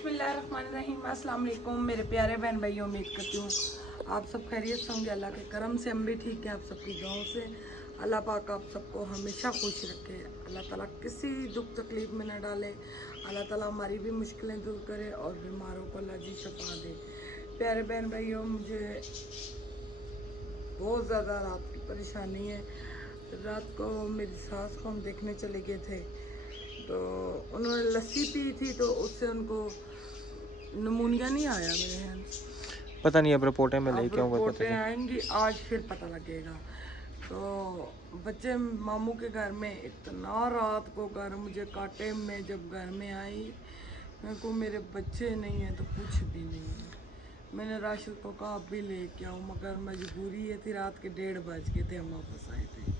बिस्मिल्लाहिर्रहमानिर्रहीम। अस्सलाम वालेकुम मेरे प्यारे बहन भाई, उम्मीद करती हूँ आप सब खैरियत से होंगे। अल्लाह के करम से हम भी ठीक हैं। आप सबकी दुआओं से अल्लाह पाक आप सबको हमेशा खुश रखे। अल्लाह ताला किसी दुख तकलीफ में न डाले। अल्लाह ताला हमारी भी मुश्किलें दूर करे और बीमारों को अल्लाह जी शफा दे। प्यारे बहन भाइयों, मुझे बहुत ज़्यादा रात की परेशानी है। रात को मेरी सास को हम देखने चले गए थे, तो उन्होंने लस्सी पी थी, तो उससे उनको नमूनिया नहीं आया मेरे ख्याल। पता नहीं, अब रिपोर्टें में लेके आऊँगा, रिपोर्टें आएंगी आज, फिर पता लगेगा। तो बच्चे मामू के घर में, इतना रात को घर मुझे काटे में, जब घर में आई मेरे को मेरे बच्चे नहीं है तो कुछ भी नहीं है। मैंने राशिद को कहा अब भी लेके आओ, मगर मजबूरी ये थी, रात के 1:30 बज गए थे, हम वापस आए थे।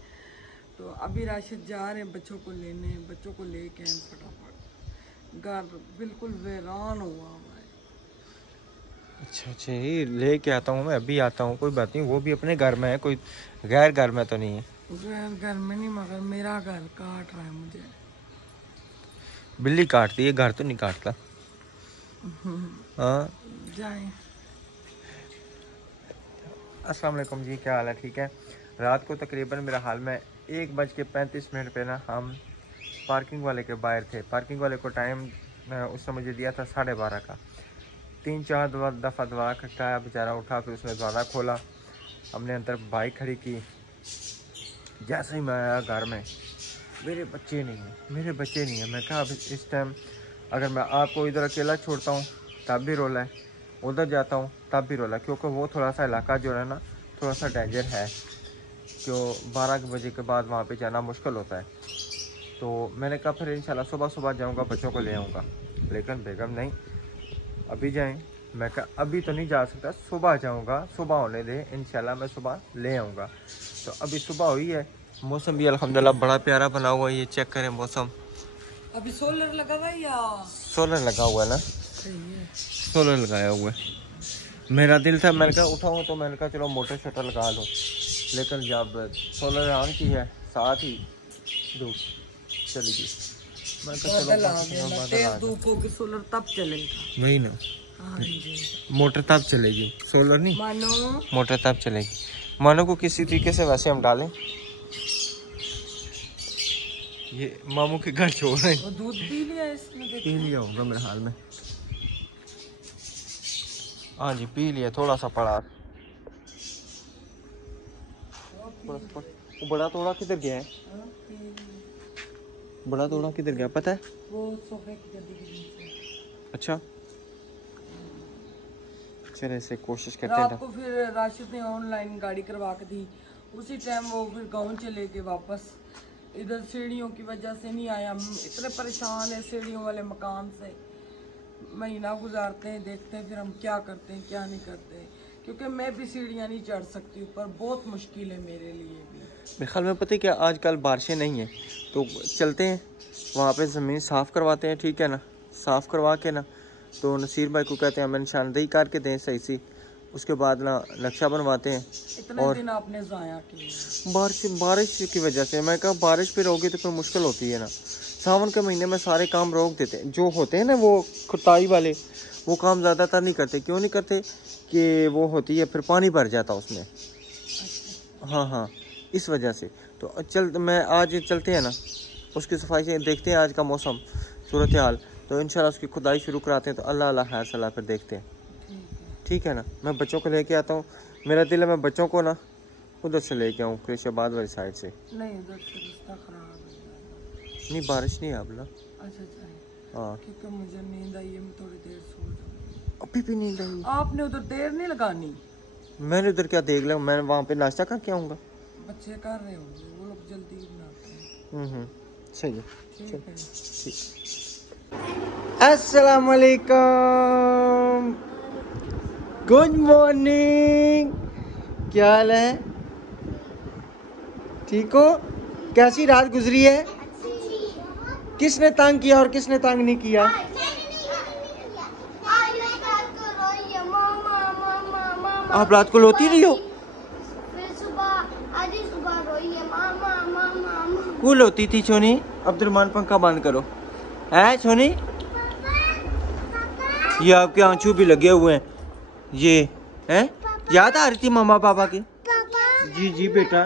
तो अभी राशिद जा रहे हैं बच्चों को लेने, बच्चों को लेके आए फटाफट। घर बिल्कुल वीरान हुआ हुआ है। अच्छा ये लेके आता हूँ मैं, अभी आता हूँ, कोई बात नहीं। वो भी अपने घर में है, कोई गैर घर में तो नहीं है। गैर घर में नहीं, मगर मेरा घर काट रहा है मुझे। बिल्ली काटती है, घर तो नहीं काटता। हाँ जाए। अस्सलाम वालेकुम जी, क्या हाल है? ठीक है। रात को तकरीबन मेरा हाल में 1:35 पे ना हम पार्किंग वाले के बाहर थे। पार्किंग वाले को टाइम उसने मुझे दिया था 12:30 का। 3-4 दफ़ा दरवाज़ा खटकाया, बेचारा उठा, फिर उसने दरवाज़ा खोला, हमने अंदर बाइक खड़ी की। जैसे ही मैं आया घर में, मेरे बच्चे नहीं हैं। मैं कहा अब इस टाइम अगर मैं आपको इधर अकेला छोड़ता हूँ तब भी रोला है, उधर जाता हूँ तब भी रोला है, क्योंकि वो थोड़ा सा इलाका जो है ना, थोड़ा सा डेंजर है, क्यों 12 बजे के बाद वहाँ पे जाना मुश्किल होता है। तो मैंने कहा फिर इंशाल्लाह सुबह जाऊँगा, बच्चों को ले आऊँगा। लेकिन बेगम नहीं, अभी जाएं। मैं कहा अभी तो नहीं जा सकता, सुबह जाऊँगा, सुबह होने दे, इंशाल्लाह मैं सुबह ले आऊँगा। तो अभी सुबह हुई है, मौसम भी अल्हम्दुलिल्लाह बड़ा प्यारा बना हुआ है। ये चेक करें मौसम। अभी सोलर लगा हुआ है या सोलर लगा हुआ है ना, सोलर लगाया हुआ है। मेरा दिल था, मैंने कहा उठाऊँ, तो मैंने कहा चलो मोटर शटर लगा लो, लेकिन जब सोलर ऑन की है साथ ही धूप चली गई। मैं कहा चलो धूप होगी, सोलर तब चलेगा। वही ना, हाँ जी। मोटर तब चलेगी, सोलर नहीं। मानो मोटर तब चलेगी। मानो को किसी तरीके से वैसे हम डालें। ये मामू के घर छोड़ रहे हैं। दूध पी लिया इसने? पी लिया होगा मेरे हाल में। हाँ जी पी लिया, थोड़ा सा पड़ा। वो बड़ा तोड़ा किधर गया है? बड़ा तोड़ा किधर गया पता है? वो सोफे की गद्दी के नीचे। अच्छा चले से कोशिश करते हैं। रात को फिर राशिद ने ऑनलाइन गाड़ी करवा के दी, उसी टाइम वो फिर गाँव चले गए वापस। इधर सीढ़ियों की वजह से नहीं आया। हम इतने परेशान है सीढ़ियों वाले मकान से। महीना गुजारते हैं, देखते हैं फिर हम क्या करते हैं क्या नहीं करते, क्योंकि मैं भी सीढ़ियाँ नहीं चढ़ सकती ऊपर, बहुत मुश्किल है मेरे लिए भी। मेरे ख्याल में पता है क्या, आजकल बारिशें नहीं है, तो चलते हैं वहाँ पे ज़मीन साफ़ करवाते हैं, ठीक है ना। साफ़ करवा के ना, तो नसीर भाई को कहते हैं हमें निशानदेही करके दें सही सी, उसके बाद ना नक्शा बनवाते हैं। इतने और दिन आपने ज़ाया किए बारिश की वजह से। मैं कहा बारिश पे रोके तो फिर मुश्किल होती है ना। सावन के महीने में सारे काम रोक देते हैं, जो होते हैं ना वो खुदाई वाले, वो काम ज़्यादातर नहीं करते। क्यों नहीं करते? कि वो होती है फिर पानी भर जाता उसमें। हाँ इस वजह से। तो मैं आज चलते हैं ना, उसकी सफाई से देखते हैं आज का मौसम सूरत हाल, तो इंशाल्लाह उसकी खुदाई शुरू कराते हैं। तो अल्लाह अल्लाह खैर सलाह फिर देखते हैं, ठीक है ना। मैं बच्चों को लेके आता हूँ, मेरा दिल है मैं बच्चों को ना उधर से लेके आऊँ, कृषाबाद वाली साइड से। नहीं, उधर से रास्ता खराब है। नहीं बारिश नहीं है अब ना। अच्छा हाँ क्योंकि मुझे नींद आई है, मैं थोड़ी देर सो जाऊंगी। अभी भी नींद आई? आपने उधर देर नहीं लगानी। मैंने उधर क्या देख लिया, मैं वहाँ पे नाश्ता करके आऊँगा। बच्चे कर रहे होंगे, वो लोग जल्दी बनाते हैं। सही है। ठीक है। अस्सलाम वालेकुम, गुड मॉर्निंग, क्या हाल है? ठीक हो? कैसी रात गुजरी है? किसने तंग किया और किसने तंग नहीं किया? आप रात को रोती रही हो? कूल होती थी छोनी। अब्दुलरहमान पंखा बंद करो। है छोनी? ये आपके आंसू भी लगे हुए हैं। ये हैं, याद आ रही थी मम्मा पापा की? जी जी बेटा।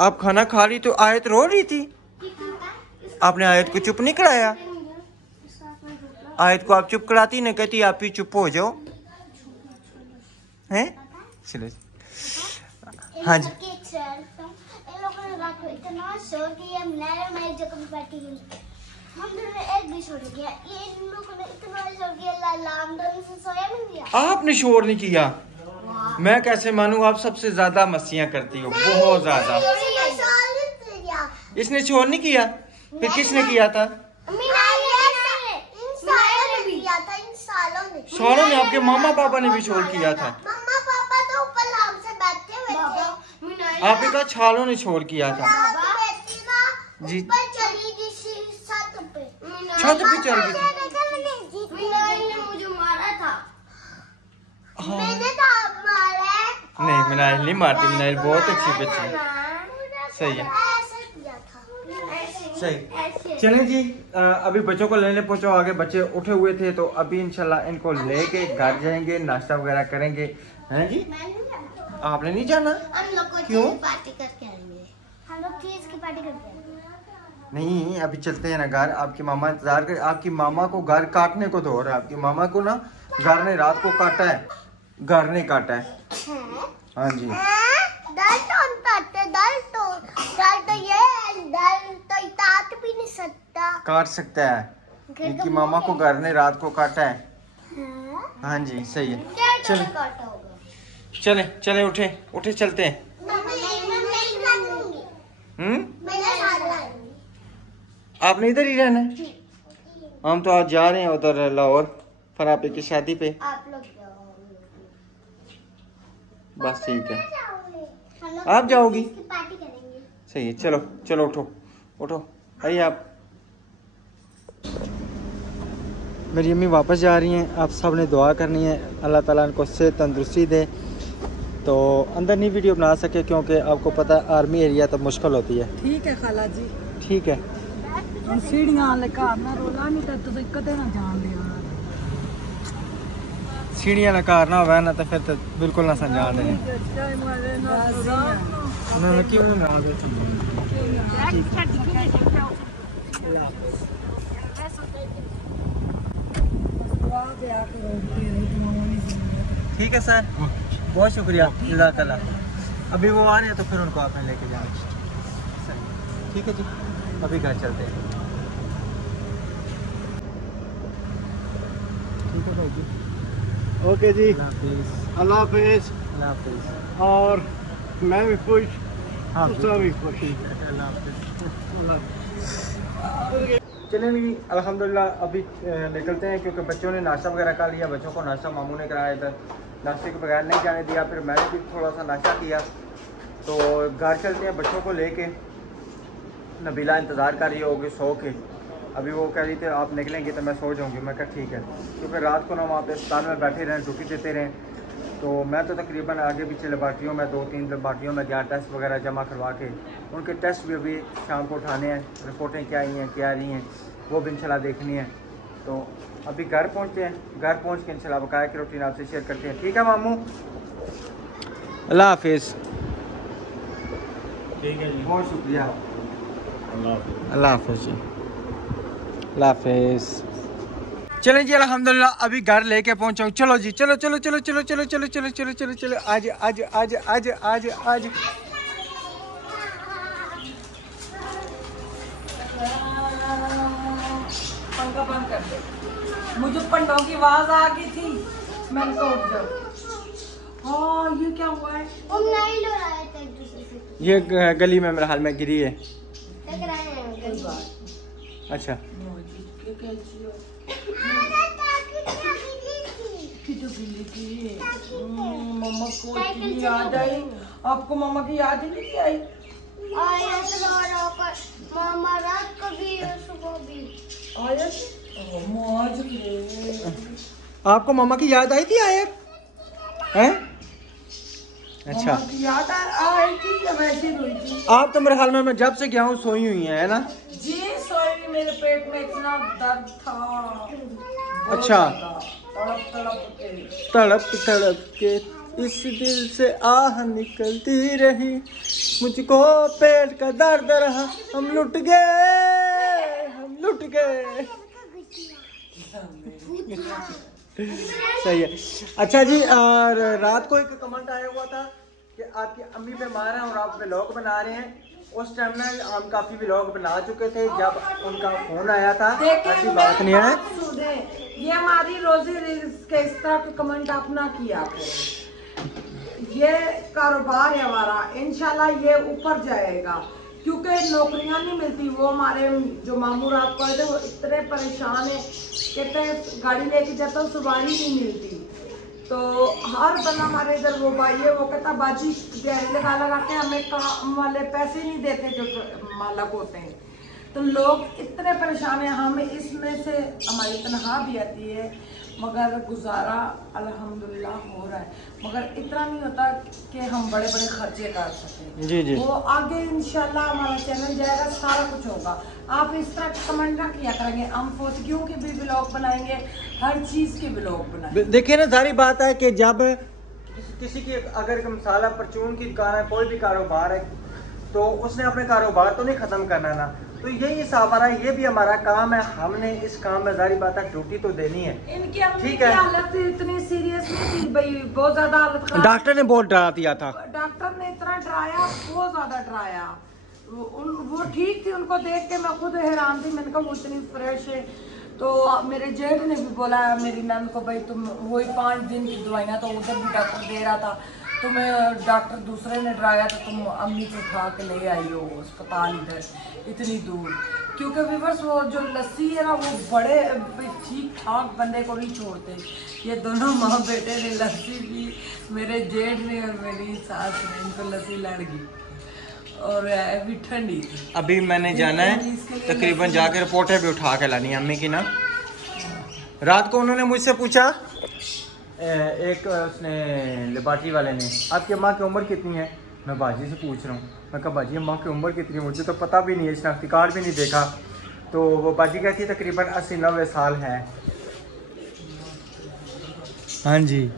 आप खाना खा रही तो आयत रो रही थी। आपने आयत को चुप नहीं कराया? आयत को आप चुप कराती ना, कहती आप ही चुप हो जाओ। हैं? चलो हाँ जी। आपने शोर नहीं किया, मैं कैसे मानूं? आप सबसे ज्यादा मस्तियां करती हो, बहुत ज्यादा। इसने शोर नहीं किया, फिर किसने किया था? सालों ने आपके मामा पापा ने भी शोर किया था। मम्मा पापा तो ऊपर आराम से बैठे हुए थे। आपने कहा छालों ने शोर किया था। जी चली गई छत पे चढ़ गई थी। ने मुझे मारा था। हाँ। मैंने तो मारा। नहीं मिनाइल नहीं मारती, मिनाइल बहुत अच्छी बच्ची है। सही है, सही। चलें जी, अभी बच्चों को लेने पहुंचो, आगे बच्चे उठे हुए थे तो अभी इंशाल्लाह इनको लेके घर जाएंगे, नाश्ता वगैरह करेंगे। हैं जी? आपने नहीं जाना? हम लोग को क्यों? पार्टी करके आएंगे। हम लोग चीज की पार्टी करके आएंगे। नहीं, अभी चलते हैं ना घर। आपकी मामा इंतजार कर, आपकी मामा को घर काटने को दो। और आपकी मामा को ना घर ने रात को काटा है, घर ने काटा है। हाँ जी। भी नहीं सकता, काट सकता है। इनकी मामा को घर ने रात को काटा है। हाँ जी, सही है। चले चले चले, उठे उठे, चलते हैं। आपने इधर ही रहना है? हम तो आज जा रहे हैं उधर लाहौर फरापे की शादी पे। आप लोग जाओ। बस ठीक है। आप जाओगी? पार्टी करेंगे। सही है, चलो चलो, उठो उठो, आइए आप। मेरी अम्मी वापस जा रही हैं। आप सब ने दुआ करनी है, अल्लाह ताला इनको सेहत तंदुरुस्ती दे। तो अंदर नहीं वीडियो बना सके क्योंकि आपको पता है आर्मी एरिया तो मुश्किल होती है। ठीक है खाला जी, ठीक है। सीढ़ियां वाले घर ना रोला नहीं तो तुम कदे ना जान लिया। सीढ़ियां ना कार ना होवे ना तो फिर तो बिल्कुल ना संजान देने। ना क्यों ना ठीक है सर, बहुत शुक्रिया, जज़ाकल्लाह। अभी वो आ रहे हैं तो फिर उनको आपने लेके जाना। ठीक है जी, अभी घर चलते हैं। ठीक है भाई जी, ओके जी, अल्लाह अल्लाह हाफिज। और मैं भी खुश, दूसरा भी खुश। चलें भी अल्हम्दुलिल्लाह अभी निकलते हैं क्योंकि बच्चों ने नाश्ता वगैरह कर लिया। बच्चों को नाश्ता मामू ने कराया था, नाश्ते के बगैर नहीं जाने दिया। फिर मैंने भी थोड़ा सा नाश्ता किया। तो घर चलते हैं बच्चों को लेके। नबीला इंतज़ार कर रही होगी सो के। अभी वो कह रही थी आप निकलेंगे तो मैं सो जाऊंगी। मैं कहा ठीक है, क्योंकि रात को ना वहाँ पे अस्पताल में बैठे रहें, ड्यूटी देते रहें। तो मैं तो तकरीबन आगे पीछे लेबार्ट्रियों में 2-3 लेबार्ट्रियों में गया, टेस्ट वगैरह जमा करवा के। उनके टेस्ट भी अभी शाम को उठाने हैं, रिपोर्टें क्या आई हैं क्या आ रही हैं वो भी इंशाल्लाह देखनी है। तो अभी घर पहुँचते हैं, घर पहुँच के इंशाल्लाह बकाया की रूटीन आपसे शेयर करते हैं। ठीक है मामू, अल्लाह हाफिज़। ठीक है जी, बहुत शुक्रिया, अल्लाह हाफिज जी, अल्लाह हाफिज़। चलें जी अल्हम्दुलिल्लाह अभी घर लेके पहुंचा हूँ। चलो जी, चलो चलो चलो चलो चलो चलो चलो चलो चलो चलो, आज आज आज आज आज आज पंखा बंद कर दे। मुझे पंडों की आवाज आ गई थी, मैंने कहा उठ जाओ। हाँ ये क्या हुआ है? हम नहीं लो रहे थे एक दूसरे से, ये गली में मेरे हाल में गिरी है। टकराए हैं कई बार। अच्छा, मम्मा को इतनी याद आई, आपको मम्मा की याद ही नहीं आई? आया तो मामा रात को भी और सुबह भी आया मौज आपको मामा की याद आई थी आया हैं? अच्छा, मम्मा की याद आई थी या वैसे रोई थी? आप तो मेरे ख्याल में मैं जब से गया हूँ सोई हुई है ना जी सोई, मेरे पेट पेट में इतना दर्द था, बहुत अच्छा। ज्यादा, तड़प तड़प के इस दिल से आह निकलती रही, मुझको पेट का दर्द रहा, हम लुट गए। सही है। अच्छा जी, और रात को एक कमेंट आया हुआ था कि आपकी अम्मी बीमार हैं और आप व्लॉग बना रहे हैं। उस टाइम ना हम काफी व्लॉग बना चुके थे जब उनका फोन आया था, ऐसी बात नहीं है। ये हमारी रोजी रिस्क के इस तरह के कमेंट आप ना किया करो। ये कारोबार है हमारा, इंशाल्लाह ये ऊपर जाएगा, क्योंकि नौकरियां नहीं मिलती। वो हमारे जो मामू रात को आए थे वो इतने परेशान है, कहते हैं गाड़ी लेके जाता हूँ सवारी नहीं मिलती। तो हर बंदा हमारे इधर वो भाई है, वो कहता बाजी दिहाड़ी लगा के हमें काम वाले पैसे नहीं देते जो मालक होते हैं। तो लोग इतने परेशान हैं, हम इसमें से हमारी तनख्वाह भी आती है, मगर गुजारा अल्हम्दुलिल्लाह हो रहा है। मगर इतना नहीं होता कि हम बड़े बड़े खर्चे कर सकें। जी जी। वो आगे इंशाल्लाह हमारा चैनल जाएगा, सारा कुछ होगा। आप इस तरह के कमेंट ना किया करेंगे, हम फौजियों के भी ब्लॉग बनाएंगे, हर चीज़ के ब्लॉग बनाएंगे। देखिए ना, सारी बात है कि जब किसी की अगर मिसाल परचून की दुकान है, कोई भी कारोबार है, तो उसने अपने कारोबार तो नहीं ख़त्म करना ना। तो यही हिसाब आ रहा है, ये भी हमारा काम है, हमने इस काम में जारी बात है ड्यूटी तो देनी है। इनकी अम्मी की हालत इतनी सीरियस नहीं थी भाई, बहुत ज्यादा हालत खराब। डॉक्टर ने बहुत डरा दिया था, डॉक्टर ने इतना डराया, बहुत ज्यादा डराया। वो ठीक थी, उनको देख के मैं खुद हैरान थी। मैंने कहा वो इतनी फ्रेश है। तो मेरे जेठ ने भी बोला मेरी नंद को, भाई तुम वही 5 दिन की दवाइयाँ तो उधर भी डॉक्टर दे रहा था, तुम्हें डॉक्टर दूसरे ने डराया तो तुम अम्मी को उठा के ले आई हो अस्पताल इधर इतनी दूर। क्योंकि व्यूअर्स वो जो लस्सी है ना, वो बड़े ठीक ठाक बंदे को नहीं छोड़ते। ये दोनों माँ बेटे ने लस्सी पी, मेरे जेठ ने और मेरी सास ने, इनको लस्सी लड़ गई और अभी ठंडी। अभी मैंने जाना है तकरीबन, जाकर रिपोर्टें भी उठा के लानी है अम्मी की ना। रात को उन्होंने मुझसे पूछा, एक उसने लेबार्टरी वाले ने, आपकी अम्मा की उम्र कितनी है? मैं बाजी से पूछ रहा हूँ। मैं कहा बाजी अम्मा की उम्र कितनी है, मुझे तो पता भी नहीं है, शनाख्ती कार्ड भी नहीं देखा। तो वो बाजी कहती है तकरीबन 80-90 साल है। हाँ जी।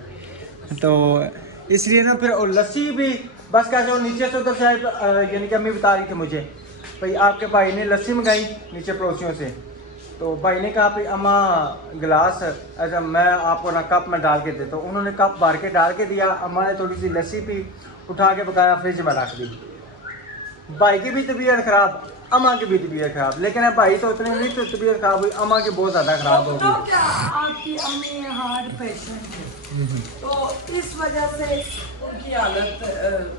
तो इसलिए ना फिर लस्सी भी बस कैसे नीचे से उधर से, यानी कि अम्मी बता रही थी मुझे, भाई आपके भाई ने लस्सी मंगाई नीचे पड़ोसियों से। तो भाई ने कहा भाई अम्मा गिलास, अच्छा मैं आपको ना कप में डाल के देता हूँ। उन्होंने कप भर के डाल के दिया, अम्मा ने थोड़ी सी लस्सी पी, उठा के पकाया, फ्रिज में रख दी। भाई की भी तबीयत खराब, अम्मा की भी तबीयत खराब, लेकिन भाई तो उतनी नहीं तो तबीयत खराब हुई, अम्मा की बहुत ज़्यादा खराब हो तो गई। क्या आपकी अम्मी हार्ट पेशेंट है, तो इस वजह से उनकी हालत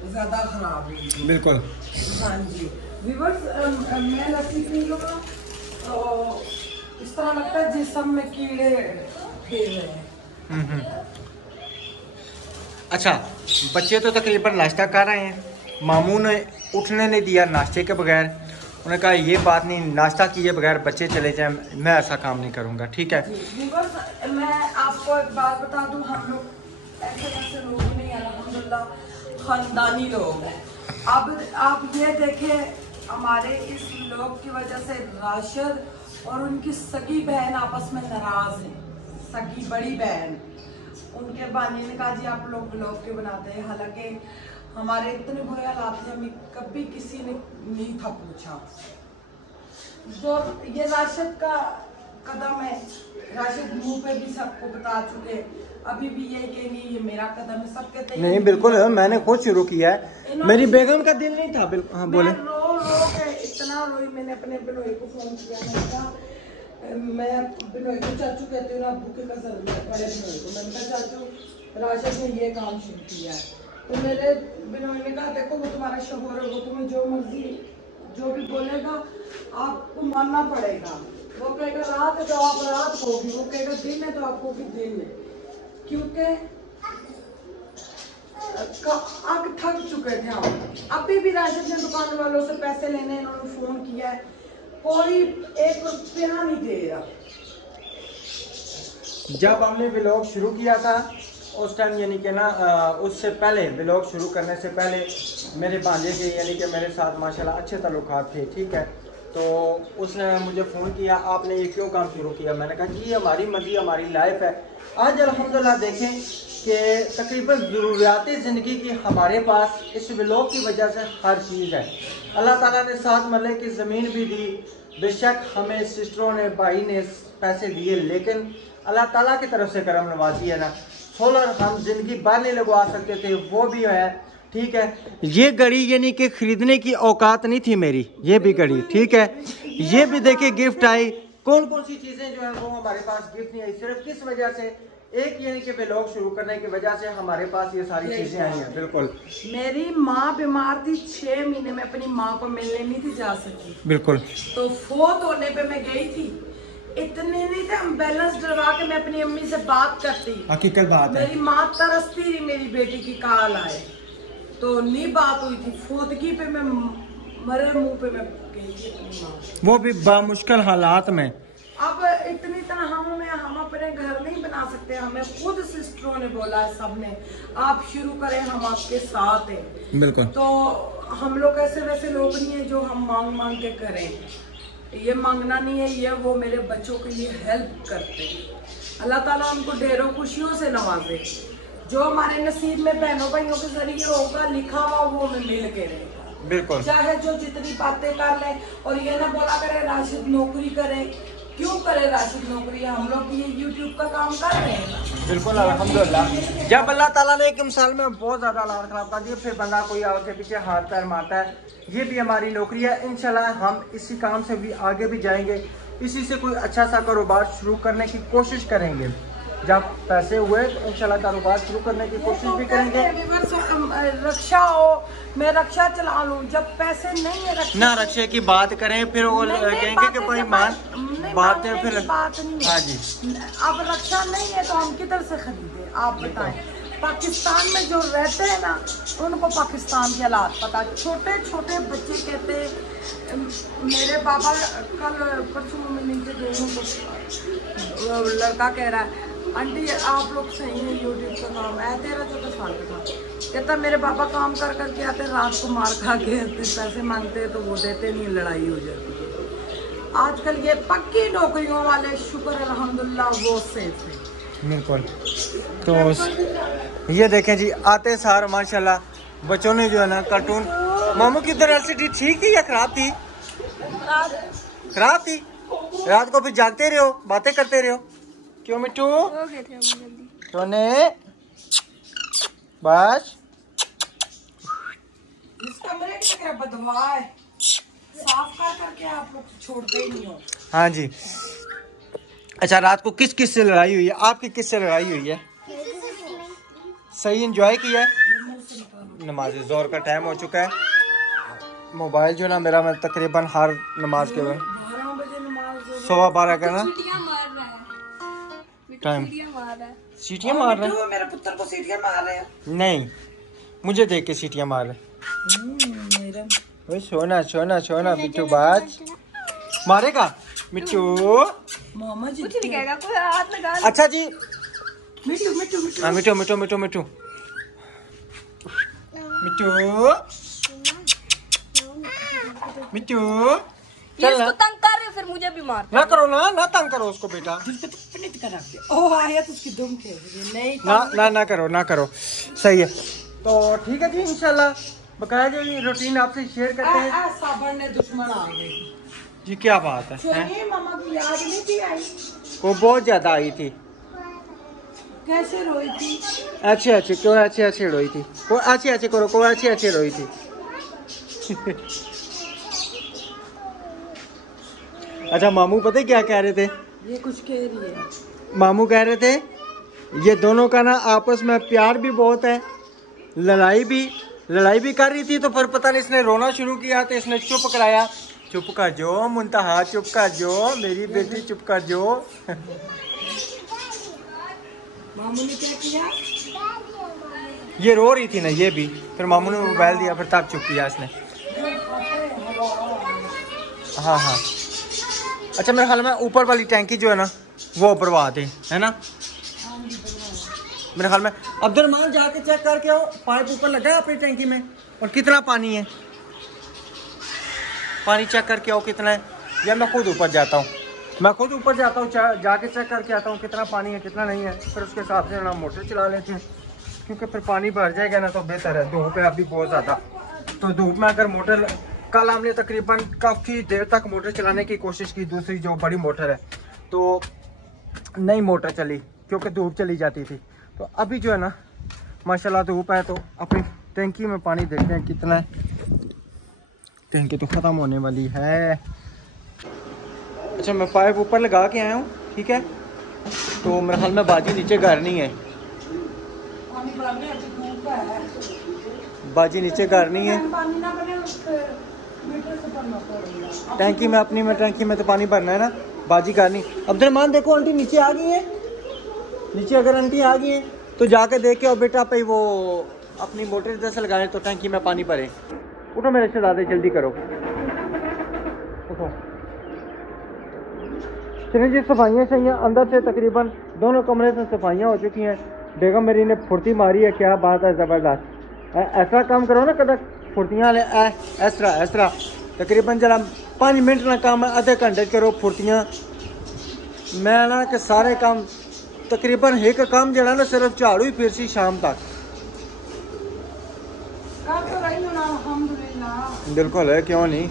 ज़्यादा खराब हुई। बिल्कुल। हाँ जी व्यूअर्स, मैं लस्सी पी लूँगा तो इस तरह लगता है जिस्म में कीड़े खेल रहे हैं। अच्छा, बच्चे तो तकरीबन नाश्ता कर रहे हैं, मामू ने उठने नहीं दिया नाश्ते के बगैर। उन्होंने कहा ये बात नहीं, नाश्ता किए बगैर बच्चे चले जाएं, मैं ऐसा काम नहीं करूँगा, ठीक है। व्यूअर्स, मैं आपको एक बात बता दूं, हम लोग ऐसे लोग नहीं हैं, अल्हम्दुलिल्लाह खानदानी लोग हैं। अब आप ये देखें, हमारे इस लोग की वजह से राशिद और उनकी सगी बहन आपस में नाराज हैं। सगी बड़ी बहन, उनके बानी ने कहा जी आप लोग ब्लॉग क्यों बनाते हैं, हालांकि हमारे इतने बुरे हालात थे, हमें कभी किसी ने नहीं था पूछा। जो ये राशिद का कदम है, राशिद मुंह पे भी सबको बता चुके, अभी भी ये कहेंगे ये मेरा कदम है, सब कहते हैं नहीं बिल्कुल, मैंने खुद शुरू किया है, मेरी बेगम का दिल नहीं था। बिल्कुल हाँ बोले। मैं रो के इतना रोई, मैंने अपने बिनोई को फोन किया, मैंने कहा मैं बिनोई को चाचू कहती हूँ ना, अब्बू के कजन में बड़े बिनोई को, मैंने कहा चाचू राशिद ने ये काम शुरू किया है। तो मेरे बिनोई ने कहा देखो वो तुम्हारा शोहर है, वो तुम्हें जो मर्जी जो भी बोलेगा आपको मानना पड़ेगा। वो कहेगा रात है तो आप रात को भी, वो कहेगा दिन है तो आपको भी दिन है, क्योंकि आग थक चुके थे हम। अभी भी राशिद ने दुकान वालों से पैसे लेने इन्होंने फोन किया है, कोई 1 रुपया नहीं दे रहा। जब हमने व्लॉग शुरू किया था उस टाइम, यानी कि ना उससे पहले, व्लॉग शुरू करने से पहले मेरे भांजे के यानी कि मेरे साथ माशाल्लाह अच्छे ताल्लुकात थे, ठीक है। तो उसने मुझे फ़ोन किया, आपने ये क्यों काम शुरू किया? मैंने कहा जी हमारी मर्ज़ी, हमारी लाइफ है। आज अल्हम्दुलिल्लाह देखें कि तकरीबन ज़रूरियाती ज़िंदगी की हमारे पास इस व्लॉग की वजह से हर चीज़ है। अल्लाह ताला ने 7 मरले की ज़मीन भी दी, बेशक हमें सिस्टरों ने, भाई ने पैसे दिए, लेकिन अल्लाह ताला की तरफ से करम नवाजी है ना। सोलर हम ज़िंदगी बाहर नहीं लगवा सकते थे, वो भी है, ठीक है। ये घड़ी यानी कि खरीदने की औकात नहीं थी मेरी, ये भी घड़ी, ठीक है। ये भी देखिए गिफ्ट आई। कौन कौन सी चीज़ें जो है वो हमारे पास गिफ्ट नहीं आई, सिर्फ किस वजह से? एक यानी कि व्लॉग शुरू करने की वजह से हमारे पास ये सारी चीज़ें आई हैं। बिल्कुल, मेरी माँ बीमार थी, 6 महीने में अपनी माँ को मिलने नहीं थी जा सकी। बिल्कुल। तो फोत होने पे मैं गई थी, इतने नहीं थे हम बैलेंस डलवा के मैं अपनी अम्मी से बात करती। हकीकत बात है। मेरी माँ तरसती रही मेरी बेटी की काल आए, तो नहीं बात हुई थी। फोतगी पे मैं मरे मुंह पे मैं गई थी अपनी माँ, वो भी बामुश्किल हालात में। अब इतनी तनहाओं में हम अपने घर नहीं बना सकते। हमें खुद सिस्टरों ने बोला है, सबने, आप शुरू करें, हम आपके साथ हैं। बिल्कुल। तो हम लोग ऐसे वैसे लोग नहीं है जो हम मांग मांग के करें, ये मांगना नहीं है, ये वो मेरे बच्चों के लिए हेल्प करते हैं। अल्लाह ताला उनको ढेरों खुशियों से नवाजे। जो हमारे नसीब में बहनों भाइयों के जरिए होगा लिखा हुआ, वो हमें मिल के रहेगा। बिल्कुल। चाहे जो जितनी बातें कर ले, और ये ना बोला करे राशिद नौकरी करे। क्यों करे राशिद नौकरी? हम लोग ये यूट्यूब का काम कर रहे हैं। बिल्कुल अल्हम्दुलिल्लाह। जब अल्लाह ताला ने एक मिसाल में बहुत ज़्यादा हालात खराब कर दिए, फिर बंदा कोई आगे पीछे हाथ पैर मारता है। ये भी हमारी नौकरी है। इंशाल्लाह हम इसी काम से भी आगे भी जाएंगे, इसी से कोई अच्छा सा कारोबार शुरू करने की कोशिश करेंगे। जब पैसे हुए तो इंशाल्लाह कारोबार शुरू करने की कोशिश भी करेंगे। रक्षा हो, मैं रक्षा चला लूं, जब पैसे नहीं है रक्षा ना रक्षा की बात करें, फिर वो कहेंगे कि भाई मान बात है, फिर बात नहीं। हाँ जी। अब रक्षा नहीं है तो हम किधर से खरीदे? आप बताएं। पाकिस्तान में जो रहते हैं ना, उनको पाकिस्तान के हालात पता। छोटे छोटे बच्चे कहते हैं, मेरे बाबा कल परसों में नीचे गई हूँ तो लड़का कह रहा है, आंटी आप लोग सही है, यूट्यूब का काम है। 13-14 साल का कहता मेरे पापा काम कर करके आते, रात को मार खा के पैसे मांगते तो वो देते नहीं, लड़ाई हो जाती है। आजकल ये पक्की नौकरियों वाले शुक्र अल्हम्दुलिल्लाह वो सेफ है। बिल्कुल। तो ये देखें जी, आते सार माशाल्लाह बच्चों ने जो है ना कार्टून। मामू की तो एलसीडी ठीक थी या खराब थी? खराब थी। रात को फिर जागते रहो, बातें करते रहो। क्यों मिट्टू? क्यों ने? बस इस कमरे की क्या बदबू है, साफ कर करके आप लोग छोड़ते ही नहीं हो। हाँ जी। अच्छा, रात को किस किस से लड़ाई हुई है? आपकी किस से लड़ाई हुई है? सही एंजॉय किया है? नमाज ज़ोहर का टाइम हो चुका है। मोबाइल जो ना मेरा, मैं तकरीबन हर नमाज के बाद 12 बजे नमाज 12:15 का ना टाइम। सीटियाँ मार रहे हैं? मेरे पुत्र को सीटियां मार रहे हैं। नहीं, मुझे देख के सीटियाँ मार रहे। ओए सोना सोना सोना मिट्टू, बाज मारेगा मिट्टू। मामा जी कुछ नहीं कहेगा, कोई हाथ लगा। अच्छा जी, मिट्टू मिट्टू मिट्टू हाँ मिट्टू मिट्टू मिट्टू मिट्टू मिट्टू मिट्टू ये चल इसको ना। तंग कर रहे हो, फिर मुझे भी मार। ना करो ना तंग करो उसको बेटा। ओह आया तो उसकी दुम खेल रही है। नहीं ना करो ना करो। सही है। तो ठीक है जी, इंशाल्लाह बकाया जी रूटीन आपसे शेयर करते हैं। साबन ने दुश्मन आ गए जी, क्या बात है, सुनिए, मामा की याद नहीं थी आई? वो बहुत ज्यादा आई थी। कैसे रोई थी? अच्छे अच्छे क्यों अच्छे अच्छे रोई थी को, अच्छे अच्छे करो को, अच्छे अच्छे रोई थी। अच्छा, मामू पता है क्या कह रहे थे? ये कुछ कह रही है। मामू कह रहे थे ये दोनों का ना आपस में प्यार भी बहुत है, लड़ाई भी कर रही थी। तो फिर पता नहीं इसने रोना शुरू किया तो इसने चुप कराया। चुप कर जो मुंतहा, चुप कर जो मेरी बेटी, चुप कर जो। मामू ने क्या किया? ये रो रही थी ना ये भी, फिर मामू ने मोबाइल दिया, फिर तब चुप किया इसने। हाँ। अच्छा, मेरे ख्याल में ऊपर वाली टैंकी जो है ना वो भरवा दे, है ना? मेरे ख्याल में अब्दुलरहमान जाके चेक करके आओ, पाइप ऊपर लगा है अपनी टैंकी में और कितना पानी है। पानी चेक करके आओ कितना है। या मैं खुद ऊपर जाता हूँ? मैं खुद ऊपर जाता हूँ, जाके चेक करके आता हूँ कितना पानी है कितना नहीं है, फिर उसके हिसाब से ना मोटर चला लेते हैं, क्योंकि फिर पानी भर जाएगा ना तो बेहतर है। धूप है अभी बहुत ज़्यादा, तो धूप में अगर मोटर, कल हमने तकरीबन काफ़ी देर तक मोटर चलाने की कोशिश की, दूसरी जो बड़ी मोटर है, तो नई मोटर चली क्योंकि धूप चली जाती थी। तो अभी जो है ना माशाल्लाह धूप है, तो अपनी टैंकी में पानी देखते हैं कितना है। टैंकी तो ख़त्म होने वाली है। अच्छा, मैं पाइप ऊपर लगा के आया हूँ, ठीक है। तो मेरे ख्याल में बाजी नीचे घर नहीं है, बाजी नीचे घर नहीं है। टैंकी में अपनी में टैंकी में तो पानी भरना है ना, बाजी घर नहीं। अब्दुलरहमान देखो आंटी नीचे आ गई है, नीचे अगर आंटी आ गई है तो जाके देख के और बेटा पे वो अपनी मोटर इधर से लगाए तो टैंकी में पानी भरे। उठो मेरे शहजादे, जल्दी करो, उठो। चलिए जी, सफाइयाँ चाहिए अंदर से, तकरीबन दोनों कमरे से सफाइयाँ हो चुकी हैं। बेगम मेरी ने फुर्ती मारी है, क्या बात है, ज़बरदस्त। ऐसा काम करो ना कदक फुर्तियाँ ले, ऐसा तकरीबन जरा 5 मिनट ना काम है, आधे घंटे करो फुर्तियाँ। मैं ना कि सारे काम तकरीबन एक काम जरा ना सिर्फ झाड़ू ही फिर सी शाम तक। बिल्कुल है, क्यों नहीं।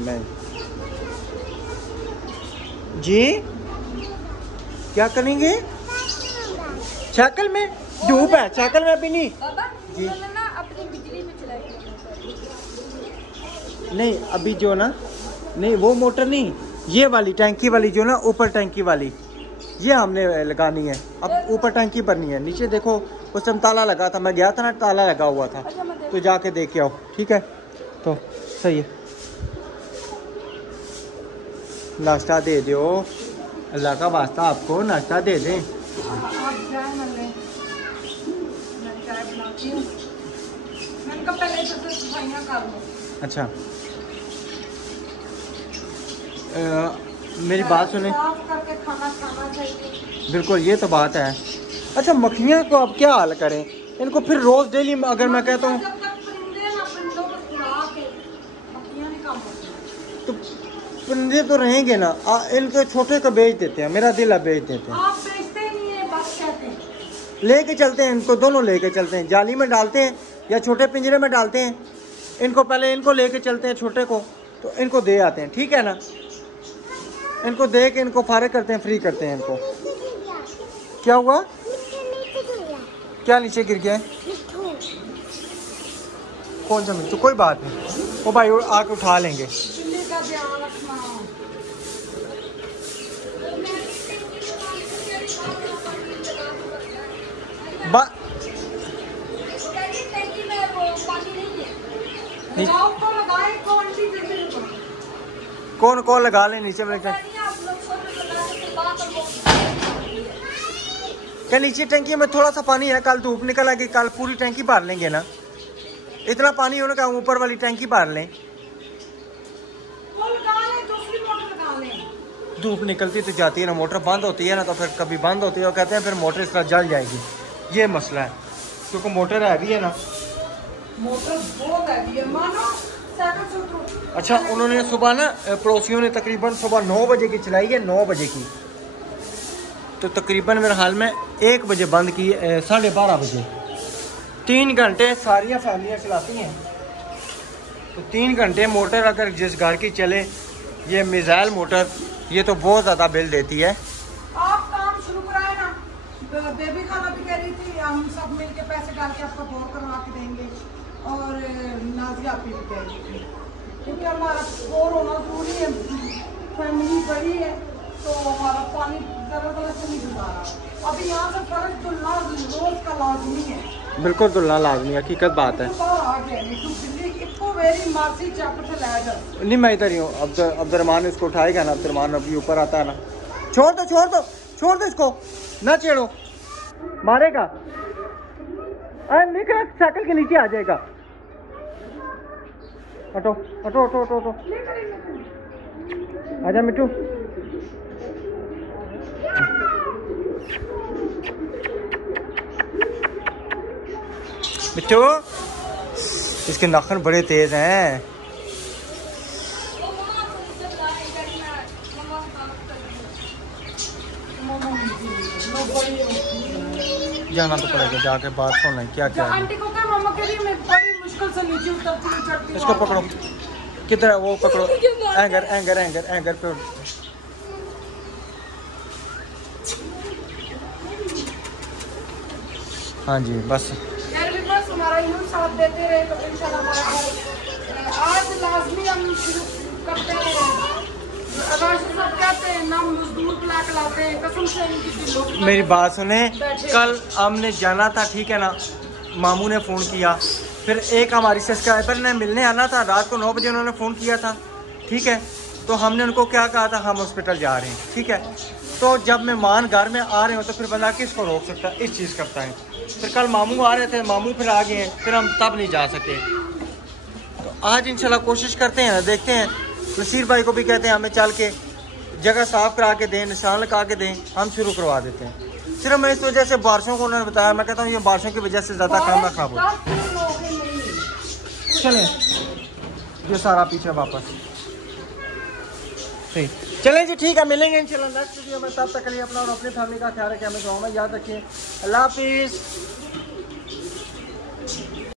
नहीं जी, क्या करेंगे? साइकिल में धूप है, साइकिल में अभी नहीं जी। ना अपनी बिजली में चलाएंगे नहीं अभी जो ना, नहीं वो मोटर नहीं, ये वाली टैंकी वाली जो ना ऊपर टैंकी वाली, ये हमने लगानी है। अब ऊपर टैंकी भरनी है, नीचे देखो उस टाइम ताला लगा था, मैं गया था ना, ताला लगा हुआ था, तो जाके देख के आओ, ठीक है। तो सही है, नाश्ता दे दो, अल्लाह का वास्ता आपको नाश्ता दे दें। अच्छा, मेरी बात सुने, बिल्कुल ये तो बात है। अच्छा, मक्खियाँ को अब क्या हाल करें इनको? फिर रोज़ डेली अगर मैं कहता हूँ तो परिंदे तो रहेंगे ना, इनको छोटे को बेच देते हैं, मेरा दिल है बेच देते हैं। आप बेचते ही नहीं है, बस कहते हैं। लेके चलते हैं इनको, दोनों लेके चलते हैं, जाली में डालते हैं या छोटे पिंजरे में डालते हैं इनको। पहले इनको लेके चलते हैं छोटे को, तो इनको दे आते हैं, ठीक है ना। इनको दे के इनको फारिग करते हैं, फ्री करते हैं इनको। क्या हुआ? क्या नीचे गिर गया है? कौन सा मिट्टू? कोई बात नहीं, वो भाई आके उठा लेंगे। कौन कौन लगा ले नीचे में? क्या नीचे टंकी में थोड़ा सा पानी है? कल धूप निकल आएगी, कल पूरी टंकी भर लेंगे ना। इतना पानी होने का ऊपर वाली टंकी भर लें। धूप निकलती तो जाती है ना, मोटर बंद होती है ना, तो फिर कभी बंद होती है और कहते हैं फिर मोटर इस तरह जल जाएगी। ये मसला है, क्योंकि मोटर हैवी है ना, मोटर बहुत हैवी है, मानो साइकिल से उतरो। अच्छा, उन्होंने सुबह ना पड़ोसियों ने तकरीबन सुबह 9 बजे की चलाई है, 9 बजे की, तो तकरीबन मेरे हाल में 1 बजे बंद की, 12:30 बजे। 3 घंटे सारियाँ फैमिलियाँ चलाती हैं, तो 3 घंटे मोटर अगर जिस घर की चले, ये मिसाइल मोटर, ये तो बहुत ज़्यादा बिल देती है। आप काम शुरू कराए ना, बेबी खाना भी कह रही थी, हम सब मिलके पैसे डाल के आपको बोर करवा के देंगे, और नाजिया आपकी भी कह रही थी, क्योंकि हमारा बोर होना जरूरी है, फैमिली बड़ी है, तो हमारा पानी ज़रा से नहीं गुजारा। अभी यहाँ से फर्क तुलना रोज का लाजमी है, बिल्कुल तुलना लाजमी, हकीकत बात है। नहीं मैं इधर ही हूँ, अब्दुलरहमान इसको उठाएगा ना, अब्दुलरहमान अभी ऊपर आता है ना। छोड़ दो इसको, ना छेड़ो, मारेगा। अरे निकल, साइकिल के नीचे आ जाएगा। हटो, आजा मिट्टू। मिट्टू, इसके नाखून बड़े तेज हैं। जाना तो पड़ेगा, जाके बात सुनना क्या क्या है। आंटी को क्या मामा कह रही है, मैं बड़ी मुश्किल से नीचे उतरती हूँ, चढ़ती हूँ। इसको पकड़ो, किधर है वो, पकड़ो, एंगर एंगर एंगर एंगर पे। हाँ जी बस। यार भी बस हमारा यूं साथ देते रहे तो इंशाल्लाह हमारा आज लाजमी हम शुरू करते हैं। राशिद साहब कहते हैं ना मजदूर बुला के लाते हैं, कसम से इनकी दिलों। मेरी बात सुने, कल हमने जाना था, ठीक है ना, मामू ने फ़ोन किया, फिर एक हमारी सब्सक्राइबर ने मिलने आना था, रात को 9 बजे उन्होंने फ़ोन किया था, ठीक है। तो हमने उनको क्या कहा था, हम हॉस्पिटल जा रहे हैं, ठीक है। तो जब मेहमान घर में आ रहे हो तो फिर बंदा किसको रोक सकता है, इस चीज़ करता है। फिर कल मामू आ रहे थे, मामू फिर आ गए हैं, फिर हम तब नहीं जा सके। तो आज इंशाल्लाह कोशिश करते हैं ना, देखते हैं। नसीर भाई को भी कहते हैं हमें चल के जगह साफ़ करा के दें, निशान लगा के दें, हम शुरू करवा देते हैं। सिर्फ मैं इस वजह से बारिशों को उन्होंने बताया, मैं कहता हूँ ये बारिशों की वजह से ज़्यादा काम ना खराब हो। चलें ये सारा पीछे वापस, ठीक, चलें जी, ठीक है, मिलेंगे इंशाल्लाह नेक्स्ट वीडियो में। तब तक के लिए अपना और अपनी फैमिली का ख्याल रखें, हमें दुआ में याद रखें। अल्लाह हाफिज़।